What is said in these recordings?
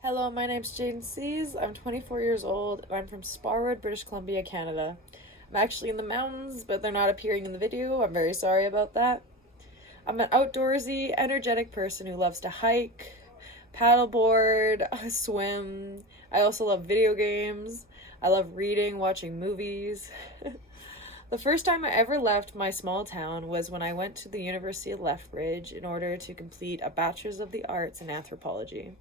Hello, my name's Jane Sees. I'm 24 years old and I'm from Sparwood, British Columbia, Canada. I'm actually in the mountains, but they're not appearing in the video. I'm very sorry about that. I'm an outdoorsy, energetic person who loves to hike, paddleboard, swim. I also love video games. I love reading, watching movies. The first time I ever left my small town was when I went to the University of Lethbridge in order to complete a Bachelor's of the Arts in Anthropology.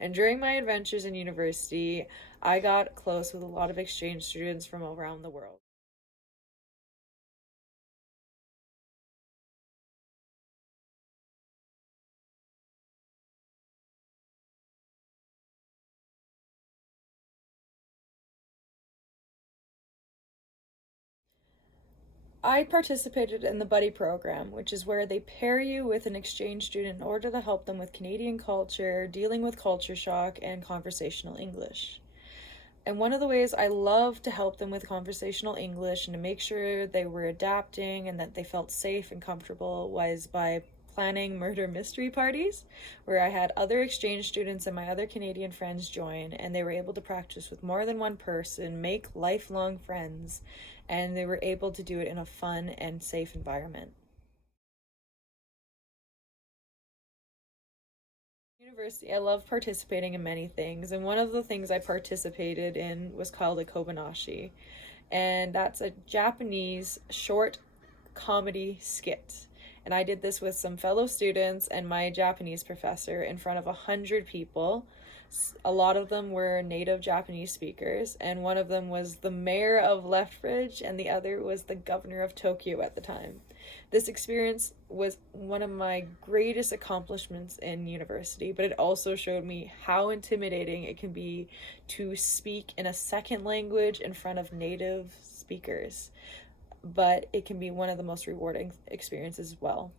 And during my adventures in university, I got close with a lot of exchange students from around the world. I participated in the Buddy program, which is where they pair you with an exchange student in order to help them with Canadian culture, dealing with culture shock, and conversational English. And one of the ways I love to help them with conversational English and to make sure they were adapting and that they felt safe and comfortable was by planning murder mystery parties where I had other exchange students and my other Canadian friends join, and they were able to practice with more than one person, make lifelong friends, and they were able to do it in a fun and safe environment. University, I love participating in many things, and one of the things I participated in was called a Kobanashi, and that's a Japanese short comedy skit. And I did this with some fellow students and my Japanese professor in front of 100 people. A lot of them were native Japanese speakers, and one of them was the mayor of Lethbridge, and the other was the governor of Tokyo at the time. This experience was one of my greatest accomplishments in university, but it also showed me how intimidating it can be to speak in a second language in front of native speakers. But it can be one of the most rewarding experiences as well.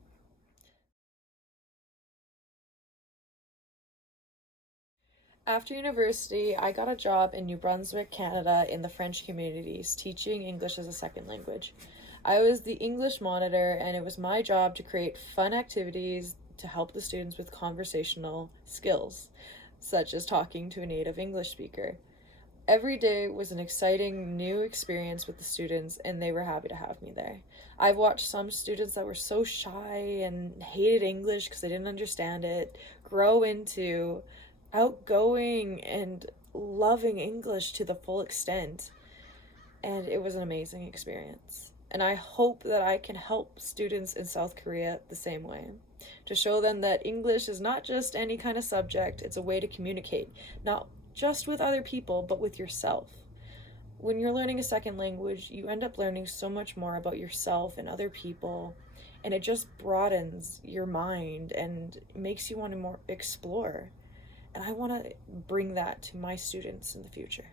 After university, I got a job in New Brunswick, Canada, in the French communities, teaching English as a second language. I was the English monitor, and it was my job to create fun activities to help the students with conversational skills, such as talking to a native English speaker. Every day was an exciting new experience with the students, and they were happy to have me there. I've watched some students that were so shy and hated English because they didn't understand it grow into outgoing and loving English to the full extent, and it was an amazing experience. And I hope that I can help students in South Korea the same way, to show them that English is not just any kind of subject, it's a way to communicate, not just with other people, but with yourself. When you're learning a second language, you end up learning so much more about yourself and other people, and it just broadens your mind and makes you want to more explore. And I want to bring that to my students in the future.